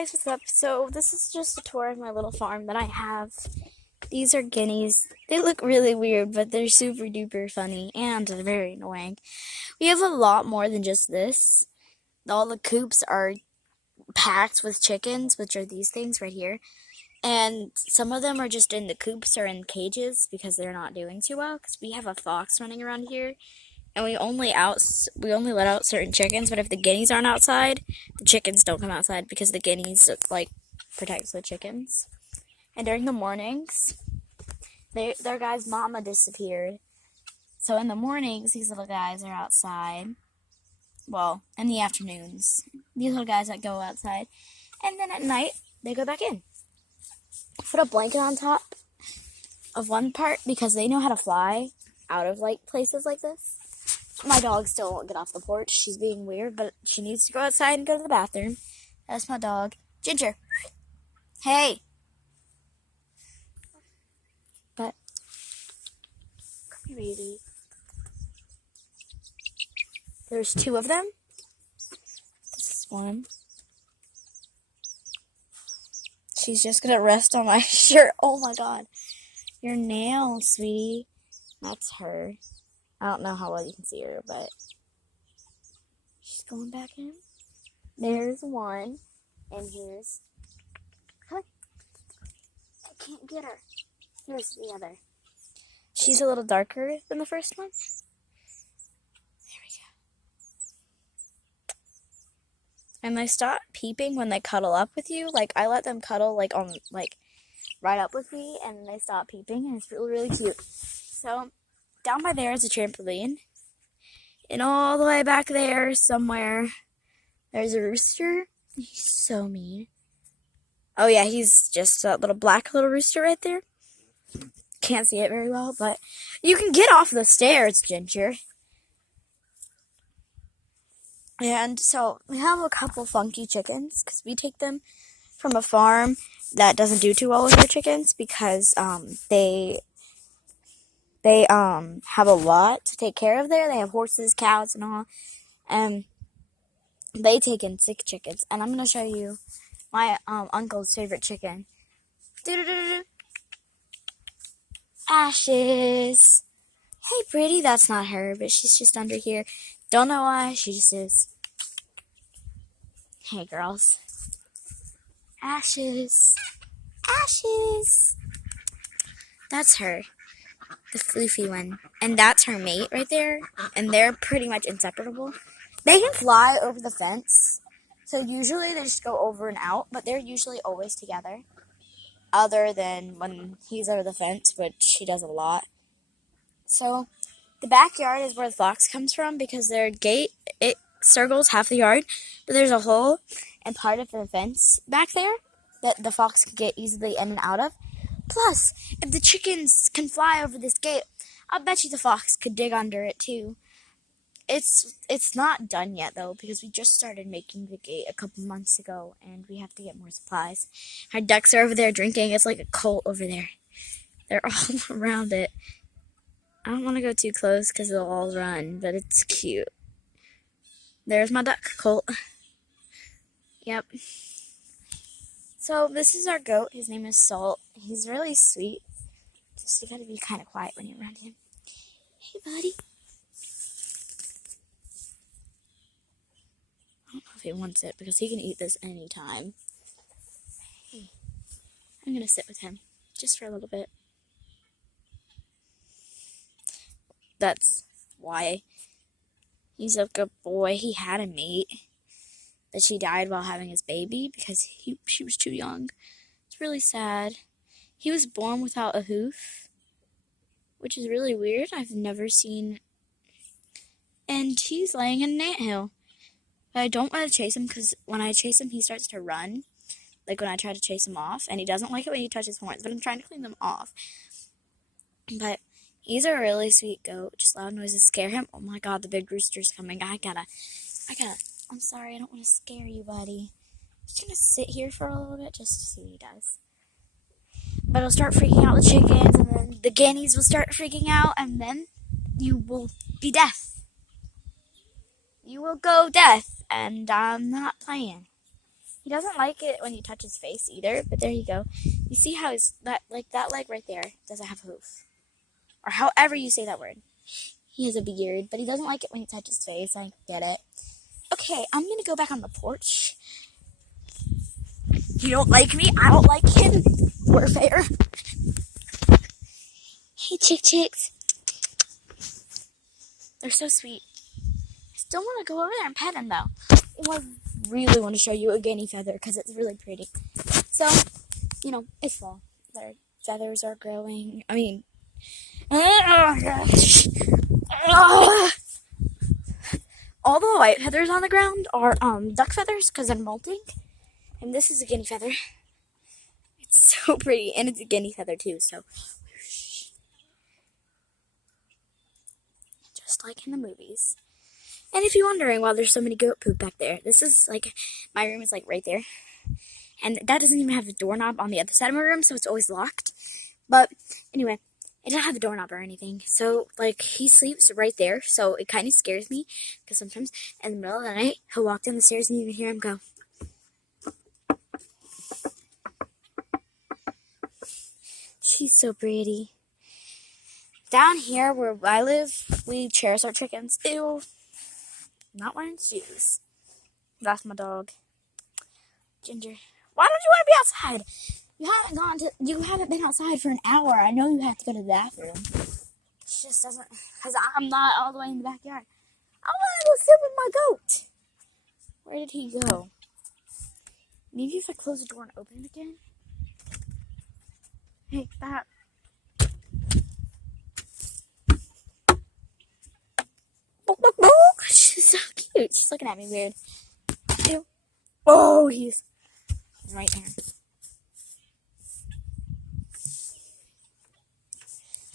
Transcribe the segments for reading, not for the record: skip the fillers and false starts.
guys, what's up? So this is just a tour of my little farm that I have. These are guineas. They look really weird, but they're super duper funny and they're very annoying. We have a lot more than just this. All the coops are packed with chickens, which are these things right here. And some of them are just in the coops or in cages because they're not doing too well. Because we have a fox running around here. And we only let out certain chickens, but if the guineas aren't outside, the chickens don't come outside because the guineas protects the chickens. And during the mornings, their guy's mama disappeared. So in the mornings, these little guys are outside. Well, in the afternoons, these little guys that go outside, and then at night they go back in. Put a blanket on top of one part because they know how to fly out of places like this. My dog still won't get off the porch. She's being weird, but she needs to go outside and go to the bathroom. That's my dog. Ginger. Hey. But, come here, baby. There's two of them. This is one. She's just gonna rest on my shirt. Oh my god. Your nails, sweetie. That's her. I don't know how well you can see her, but she's going back in. There's one, and here's... Come on. I can't get her. Here's the other. She's a little darker than the first one. There we go. And they stop peeping when they cuddle up with you. I let them cuddle, right up with me, and they stop peeping, and it's really, really cute. So... down by there is a trampoline. And all the way back there somewhere, there's a rooster. He's so mean. Oh yeah, he's just a black little rooster right there. Can't see it very well, but you can get off the stairs, Ginger. And so we have a couple funky chickens because we take them from a farm that doesn't do too well with their chickens because they have a lot to take care of there. They have horses, cows, and all. And they take in sick chickens. And I'm going to show you my uncle's favorite chicken. Doo-doo-doo-doo. Ashes. Hey, pretty. That's not her, but she's just under here. Don't know why. She just is. Hey, girls. Ashes. Ashes. That's her. The floofy one. And that's her mate right there. And they're pretty much inseparable. They can fly over the fence. So usually they just go over and out. But they're usually always together. Other than when he's over the fence, which he does a lot. So the backyard is where the fox comes from. Because their gate, it circles half the yard. But there's a hole and part of the fence back there that the fox can get easily in and out of. Plus, if the chickens can fly over this gate, I bet you the fox could dig under it too. It's not done yet though, because we just started making the gate a couple months ago, and we have to get more supplies. Our ducks are over there drinking. It's like a Colt over there. They're all around it. I don't want to go too close because they'll all run, but it's cute. There's my duck, Colt. Yep. So this is our goat. His name is Salt. He's really sweet. Just you gotta be kind of quiet when you're around him. Hey, buddy. I don't know if he wants it because he can eat this anytime. Hey, I'm gonna sit with him just for a little bit. That's why he's a good boy. He had a mate. That she died while having his baby because she was too young. It's really sad. He was born without a hoof, which is really weird. I've never seen. And he's laying in an anthill. But I don't want to chase him because when I chase him, he starts to run. Like when I try to chase him off. And he doesn't like it when you touch his horns. But I'm trying to clean them off. But he's a really sweet goat. Just loud noises scare him. Oh my god, the big rooster's coming. I gotta. I'm sorry, I don't want to scare you, buddy. I'm just going to sit here for a little bit just to see what he does. But he'll start freaking out the chickens, and then the guineas will start freaking out, and then you will be deaf. You will go deaf, and I'm not playing. He doesn't like it when you touch his face either, but there you go. You see how that leg right there doesn't have a hoof. Or however you say that word. He has a beard, but he doesn't like it when you touch his face. I get it. Okay, I'm gonna go back on the porch. You don't like me, I don't like him. We're fair. Hey, chicks. They're so sweet. I still want to go over there and pet him, though. I really want to show you a guinea feather because it's really pretty. So, it's fall. Their feathers are growing. I mean, oh gosh. All the white feathers on the ground are duck feathers because they're molting. And this is a guinea feather. It's so pretty. And it's a guinea feather, too. So, just like in the movies. And if you're wondering why there's so many goat poop back there, this is my room is right there. And that doesn't even have a doorknob on the other side of my room, so it's always locked. But anyway, it doesn't have a doorknob or anything. So, he sleeps right there, so it kind of scares me. Because sometimes in the middle of the night, he'll walk down the stairs and you can hear him go. She's so pretty. Down here where I live, we cherish our chickens. Ew. Not wearing shoes. That's my dog. Ginger. Why don't you want to be outside? You haven't been outside for an hour. I know you have to go to the bathroom. She just doesn't, because I'm not all the way in the backyard. I want to go sit with my goat. Where did he go? Maybe if I close the door and open it again. Hey, back. She's so cute. She's looking at me weird. Ew. Oh, he's right there.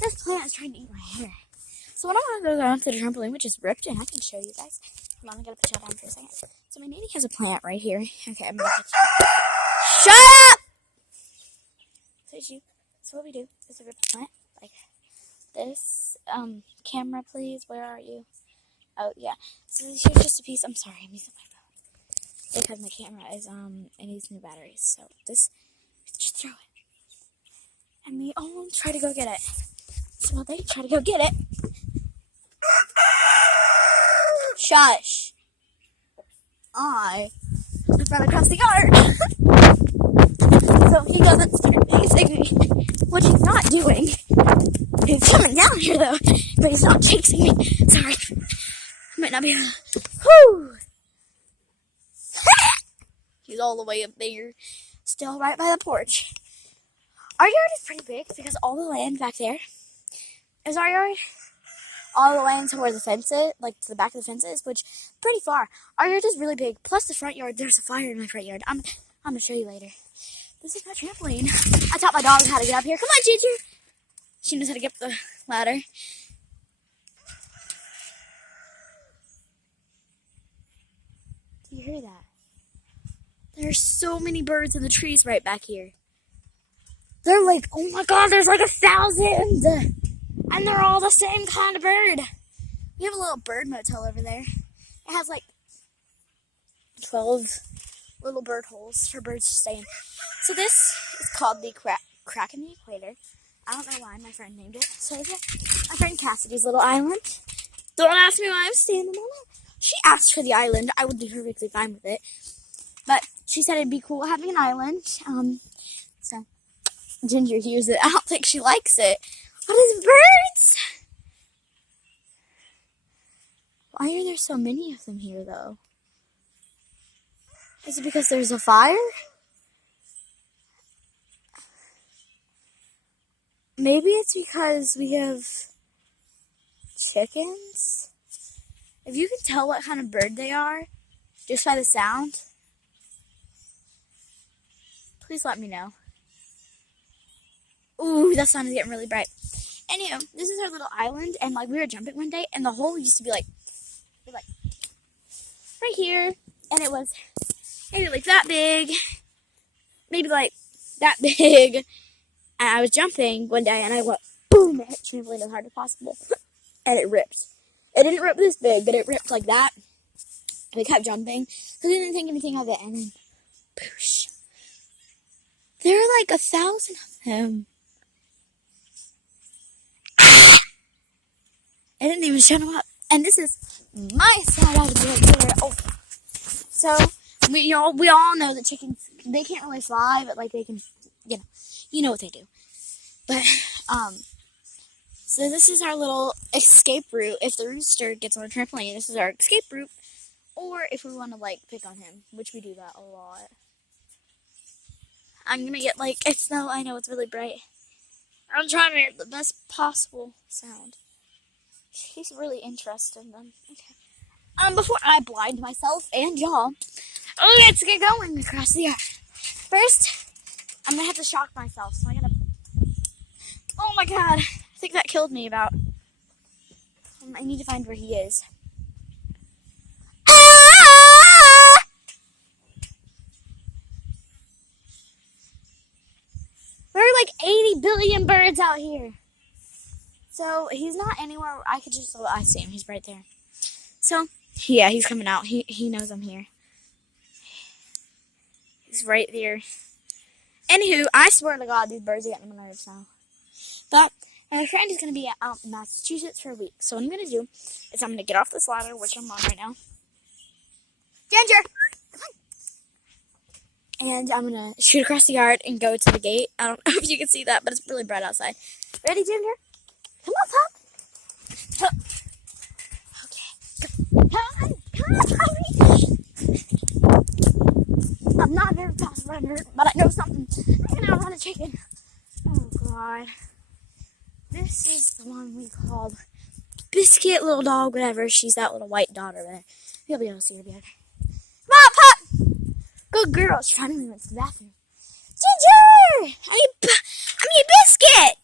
This plant is trying to eat my hair. So when I'm going to go down to the trampoline, which is ripped, and I can show you guys. Hold on, I gotta put you down for a second. So my nanny has a plant right here. Okay, I'm gonna shut up! So what we do is we rip the plant like this. Camera, please. Where are you? Oh, yeah. So here's just a piece. I'm sorry, I'm using my phone. Because my camera is, it needs new batteries. So this, just throw it. And we all try to go get it. So while they try to go get it. Shush. I run across the yard. So he goes upstairs chasing me. What he's not doing. He's coming down here though. But he's not chasing me. Sorry. I might not be able to. Whew. He's all the way up there. Still right by the porch. Our yard is pretty big because all the land back there is our yard. All the land to where the fence is, to the back of the fence is, which pretty far. Our yard is really big. Plus the front yard, there's a fire in my front yard. I'm gonna show you later. This is my trampoline. I taught my dog how to get up here. Come on, Ginger. She knows how to get up the ladder. Do you hear that? There's so many birds in the trees right back here. They're oh my god, there's 1,000! And they're all the same kind of bird. We have a little bird motel over there. It has 12 little bird holes for birds to stay in. So this is called the Crack in the Equator. I don't know why my friend named it. So yeah, my friend Cassidy's little island. Don't ask me why I'm standing on it. She asked for the island. I would be perfectly fine with it. But she said it'd be cool having an island. So Ginger hears it. I don't think she likes it. What is birds? Why are there so many of them here, though? Is it because there's a fire? Maybe it's because we have chickens? If you can tell what kind of bird they are, just by the sound, please let me know. Ooh, that sound is getting really bright. Anywho, this is our little island, and we were jumping one day, and the hole used to be right here, and it was maybe that big, maybe that big, and I was jumping one day, and I went boom, and hit trampoline as hard as possible, and it ripped. It didn't rip this big, but it ripped like that. We kept jumping, because we didn't think anything of it, and then Boosh. There are like 1,000 of them. I didn't even shut them up. And this is my side of the here. Oh, so we all know that chickens, they can't really fly, but like they can, you know what they do. But so this is our little escape route. If the rooster gets on a trampoline, this is our escape route. Or if we want to like pick on him, which we do that a lot. I'm gonna get like snow. I know it's really bright. I'm trying to make the best possible sound. He's really interested in them. Okay. Before I blind myself and y'all, let's get going across the yard. First, I'm gonna have to shock myself. So I'm gonna. Oh my god! I think that killed me about. I need to find where he is. There are like 80 billion birds out here. So he's not anywhere where I could just. Oh, I see him. He's right there. So yeah, he's coming out. He knows I'm here. He's right there. Anywho, I swear to God, these birds are getting on my nerves now. But my friend is going to be out in Massachusetts for a week. So what I'm going to do is I'm going to get off this ladder, which I'm on right now. Ginger! Come on! And I'm going to shoot across the yard and go to the gate. I don't know if you can see that, but it's really bright outside. Ready, Ginger? Come on, Pop! Okay. Come on, hurry! I'm not a very fast runner, but I know something. I can outrun a chicken. Oh, God. This is the one we called Biscuit, little dog, whatever. She's that little white dot over there. You'll be able to see her better. Come on, Pop! Good girl. She finally went to the bathroom. Ginger! I need Biscuit!